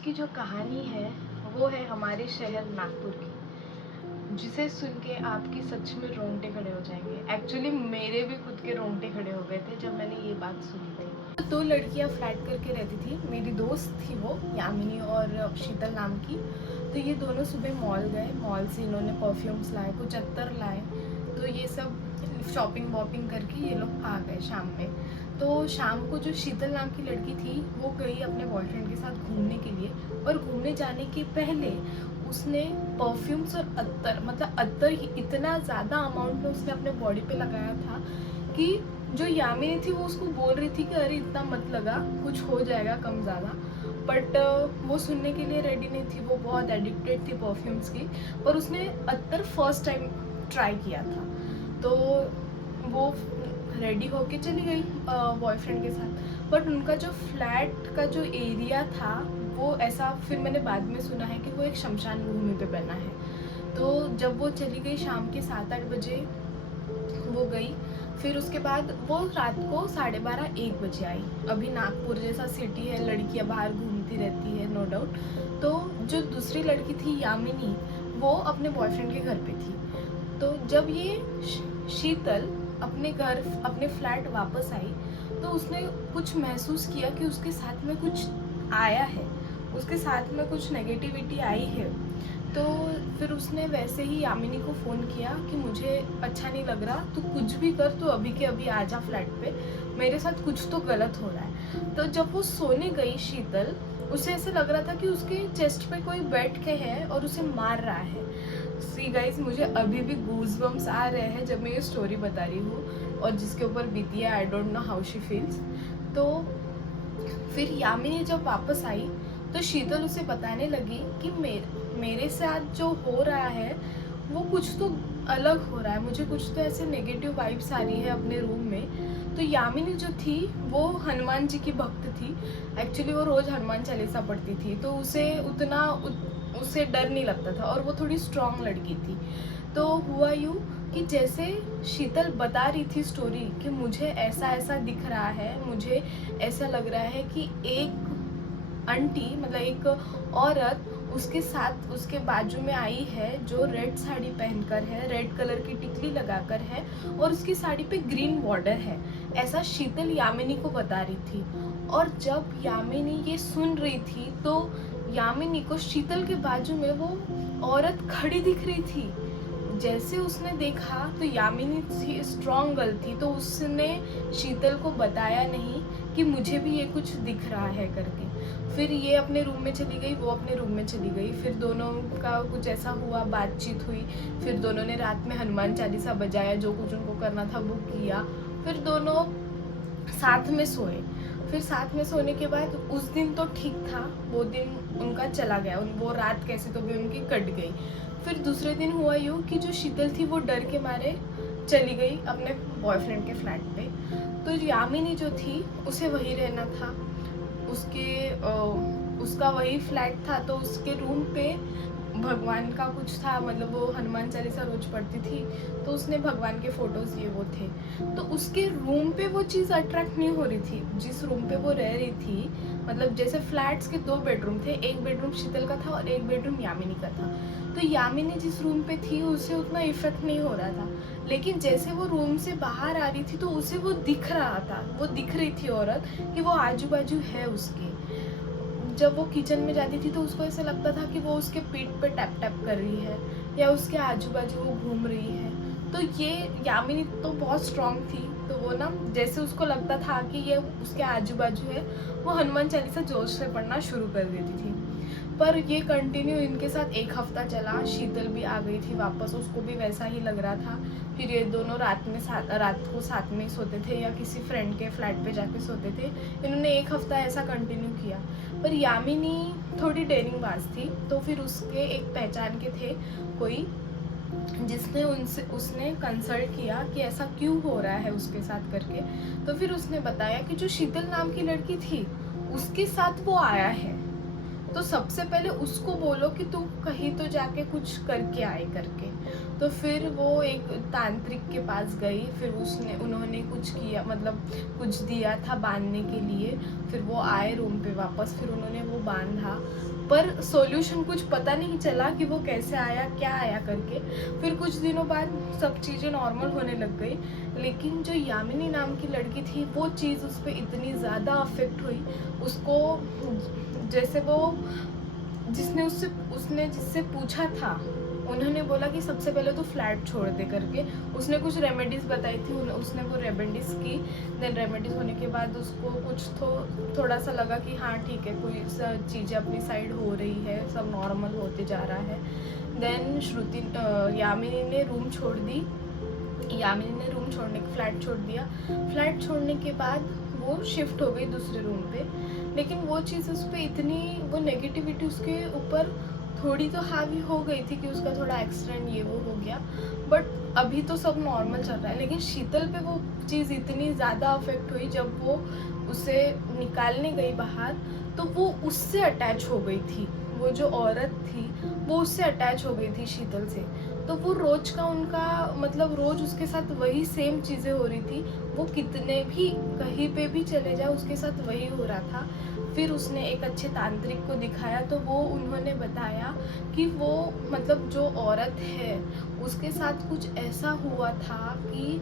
की जो कहानी है वो है हमारे शहर नागपुर की, जिसे सुन के आपकी सच में रोंगटे खड़े हो जाएंगे। एक्चुअली मेरे भी खुद के रोंगटे खड़े हो गए थे जब मैंने ये बात सुनी थी। दो लड़कियां फ्लैट करके रहती थी, मेरी दोस्त थी वो यामिनी और शीतल नाम की। तो ये दोनों सुबह मॉल गए, मॉल से इन्होंने परफ्यूम्स लाए, कुछ अत्तर लाए। तो ये सब शॉपिंग वॉपिंग करके ये लोग आ गए शाम में। तो शाम को जो शीतल नाम की लड़की थी वो गई अपने बॉयफ्रेंड के साथ घूमने के लिए, और घूमने जाने के पहले उसने परफ्यूम्स और अत्तर, मतलब अत्तर ही इतना ज़्यादा अमाउंट में उसने अपने बॉडी पे लगाया था कि जो यामिनी थी वो उसको बोल रही थी कि अरे इतना मत लगा, कुछ हो जाएगा कम ज़्यादा। बट वो सुनने के लिए रेडी नहीं थी, वो बहुत एडिक्टेड थी परफ्यूम्स की। पर उसने अत्तर फर्स्ट टाइम ट्राई किया था, तो वो रेडी होके चली गई बॉयफ्रेंड के साथ। बट उनका जो फ्लैट का जो एरिया था वो ऐसा, फिर मैंने बाद में सुना है कि वो एक शमशान भूमि पे बना है। तो जब वो चली गई शाम के 7-8 बजे वो गई, फिर उसके बाद वो रात को 12:30-1 बजे आई। अभी नागपुर जैसा सिटी है, लड़कियां बाहर घूमती रहती है नो डाउट। तो जो दूसरी लड़की थी यामिनी, वो अपने बॉयफ्रेंड के घर पे थी। तो जब ये शीतल अपने घर, अपने फ्लैट वापस आई, तो उसने कुछ महसूस किया कि उसके साथ में कुछ आया है, उसके साथ में कुछ नेगेटिविटी आई है। तो फिर उसने वैसे ही यामिनी को फ़ोन किया कि मुझे अच्छा नहीं लग रहा, तू कुछ भी कर, तू अभी के अभी आ जा फ्लैट पे, मेरे साथ कुछ तो गलत हो रहा है। तो जब वो सोने गई शीतल, उसे ऐसे लग रहा था कि उसके चेस्ट पे कोई बैठ के है और उसे मार रहा है। सी गाइस, मुझे अभी भी गूज़बम्स आ रहे हैं जब मैं ये स्टोरी बता रही हूँ, और जिसके ऊपर बीती है, I don't know how she feels. तो फिर यामिनी जब वापस आई तो शीतल उसे बताने लगी कि मेरे साथ जो हो रहा है वो कुछ तो अलग हो रहा है, मुझे कुछ तो ऐसे नेगेटिव वाइब्स आ रही है अपने रूम में। तो यामिनी जो थी वो हनुमान जी की भक्त थी। एक्चुअली वो रोज़ हनुमान चालीसा पढ़ती थी, तो उसे डर नहीं लगता था, और वो थोड़ी स्ट्रॉन्ग लड़की थी। तो हुआ यूँ कि जैसे शीतल बता रही थी स्टोरी कि मुझे ऐसा ऐसा दिख रहा है, मुझे ऐसा लग रहा है कि एक आंटी, मतलब एक औरत उसके साथ उसके बाजू में आई है, जो रेड साड़ी पहनकर है, रेड कलर की टिकली लगाकर है, और उसकी साड़ी पे ग्रीन बॉर्डर है। ऐसा शीतल यामिनी को बता रही थी। और जब यामिनी ये सुन रही थी तो यामिनी को शीतल के बाजू में वो औरत खड़ी दिख रही थी। जैसे उसने देखा तो यामिनी स्ट्रॉन्ग गर्ल थी, तो उसने शीतल को बताया नहीं कि मुझे भी ये कुछ दिख रहा है करके। फिर ये अपने रूम में चली गई, वो अपने रूम में चली गई। फिर दोनों का कुछ ऐसा हुआ, बातचीत हुई। फिर दोनों ने रात में हनुमान चालीसा बजाया, जो कुछ उनको करना था वो किया। फिर दोनों साथ में सोए। फिर साथ में सोने के बाद उस दिन तो ठीक था, वो दिन उनका चला गया, वो रात कैसे तो भी उनकी कट गई। फिर दूसरे दिन हुआ यूँ कि जो शीतल थी वो डर के मारे चली गई अपने बॉयफ्रेंड के फ्लैट पे। तो यामिनी जो थी उसे वहीं रहना था, उसका वही फ्लैट था। तो उसके रूम पे भगवान का कुछ था, मतलब वो हनुमान चालीसा रोज पढ़ती थी, तो उसने भगवान के फोटोज ये वो थे। तो उसके रूम पे वो चीज़ अट्रैक्ट नहीं हो रही थी, जिस रूम पे वो रह रही थी। मतलब जैसे फ्लैट्स के 2 बेडरूम थे, एक बेडरूम शीतल का था और एक बेडरूम यामिनी का था। तो यामिनी जिस रूम पे थी उसे उतना इफेक्ट नहीं हो रहा था, लेकिन जैसे वो रूम से बाहर आ रही थी तो उसे वो दिख रहा था, वो दिख रही थी औरत कि वो आजू बाजू है उसके। जब वो किचन में जाती थी तो उसको ऐसा लगता था कि वो उसके पीठ पे टैप टैप कर रही है, या उसके आजू बाजू वो घूम रही है। तो ये यामिनी तो बहुत स्ट्रांग थी, तो वो ना जैसे उसको लगता था कि ये उसके आजू बाजू है, वो हनुमान चालीसा जोर से पढ़ना शुरू कर देती थी। पर ये कंटिन्यू इनके साथ 1 हफ्ता चला। शीतल भी आ गई थी वापस, उसको भी वैसा ही लग रहा था। फिर ये दोनों रात को साथ में सोते थे, या किसी फ्रेंड के फ्लैट पे जाके सोते थे। इन्होंने 1 हफ्ता ऐसा कंटिन्यू किया। पर यामिनी थोड़ी डेयरिंग बाज थी, तो फिर उसके एक पहचान के थे कोई, जिसने उसने कंसल्ट किया कि ऐसा क्यों हो रहा है उसके साथ करके। तो फिर उसने बताया कि जो शीतल नाम की लड़की थी उसके साथ वो आया है, तो सबसे पहले उसको बोलो कि तू कहीं तो जाके कुछ करके आए करके। तो फिर वो एक तांत्रिक के पास गई, फिर उन्होंने कुछ किया, मतलब कुछ दिया था बांधने के लिए। फिर वो आए रूम पे वापस, फिर उन्होंने वो बांधा, पर सॉल्यूशन कुछ पता नहीं चला कि वो कैसे आया, क्या आया करके। फिर कुछ दिनों बाद सब चीज़ें नॉर्मल होने लग गई, लेकिन जो यामिनी नाम की लड़की थी वो चीज़ उस पर इतनी ज़्यादा अफेक्ट हुई। उसको जैसे वो उसने जिससे पूछा था, उन्होंने बोला कि सबसे पहले तो फ्लैट छोड़ दे करके। उसने कुछ रेमेडीज़ बताई थी, उसने वो रेमेडीज़ की। देन रेमेडीज़ होने के बाद उसको कुछ थोड़ा सा लगा कि हाँ ठीक है, कोई चीज़ें अपनी साइड हो रही है, सब नॉर्मल होते जा रहा है। देन यामिनी ने रूम छोड़ दी। फ्लैट छोड़ दिया। फ्लैट छोड़ने के बाद वो शिफ्ट हो गई दूसरे रूम पे। लेकिन वो चीज़ उस पर इतनी, वो नेगेटिविटी उसके ऊपर थोड़ी तो हावी हो गई थी कि उसका थोड़ा एक्सीडेंट ये वो हो गया। बट अभी तो सब नॉर्मल चल रहा है। लेकिन शीतल पे वो चीज़ इतनी ज़्यादा अफेक्ट हुई, जब वो उसे निकालने गई बाहर, तो वो उससे अटैच हो गई थी। वो जो औरत थी वो उससे अटैच हो गई थी शीतल से। तो वो रोज का उनका, मतलब रोज उसके साथ वही सेम चीज़ें हो रही थी। वो कितने भी कहीं पे भी चले जाए उसके साथ वही हो रहा था। फिर उसने एक अच्छे तांत्रिक को दिखाया, तो वो उन्होंने बताया कि वो, मतलब जो औरत है उसके साथ कुछ ऐसा हुआ था कि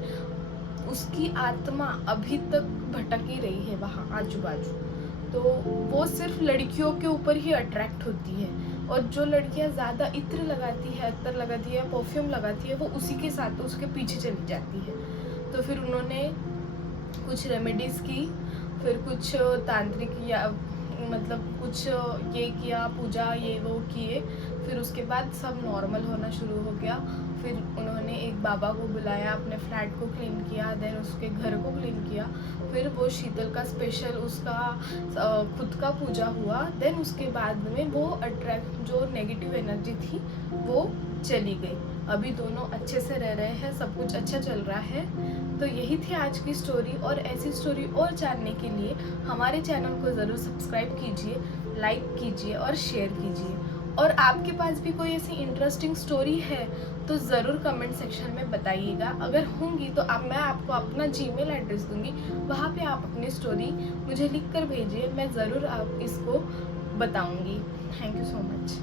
उसकी आत्मा अभी तक भटक ही रही है वहाँ आजू बाजू। तो वो सिर्फ लड़कियों के ऊपर ही अट्रैक्ट होती है, और जो लड़कियां ज़्यादा इत्र लगाती है, अत्तर लगाती है, परफ्यूम लगाती है, वो उसी के साथ उसके पीछे चली जाती है। तो फिर उन्होंने कुछ रेमेडीज़ की, फिर कुछ तांत्रिक या मतलब कुछ ये किया, पूजा ये वो किए। फिर उसके बाद सब नॉर्मल होना शुरू हो गया। फिर उन्होंने एक बाबा को बुलाया, अपने फ्लैट को क्लीन किया, देन उसके घर को क्लीन किया। फिर वो शीतल का स्पेशल उसका खुद का पूजा हुआ। देन उसके बाद में वो जो नेगेटिव एनर्जी थी वो चली गई। अभी दोनों अच्छे से रह रहे हैं, सब कुछ अच्छा चल रहा है। तो यही थी आज की स्टोरी, और ऐसी स्टोरी और जानने के लिए हमारे चैनल को ज़रूर सब्सक्राइब कीजिए, लाइक कीजिए और शेयर कीजिए। और आपके पास भी कोई ऐसी इंटरेस्टिंग स्टोरी है तो ज़रूर कमेंट सेक्शन में बताइएगा। अगर होंगी तो मैं आपको अपना जीमेल एड्रेस दूंगी, वहाँ पे आप अपनी स्टोरी मुझे लिख कर भेजिए, मैं ज़रूर आप इसको बताऊंगी। Thank you so much.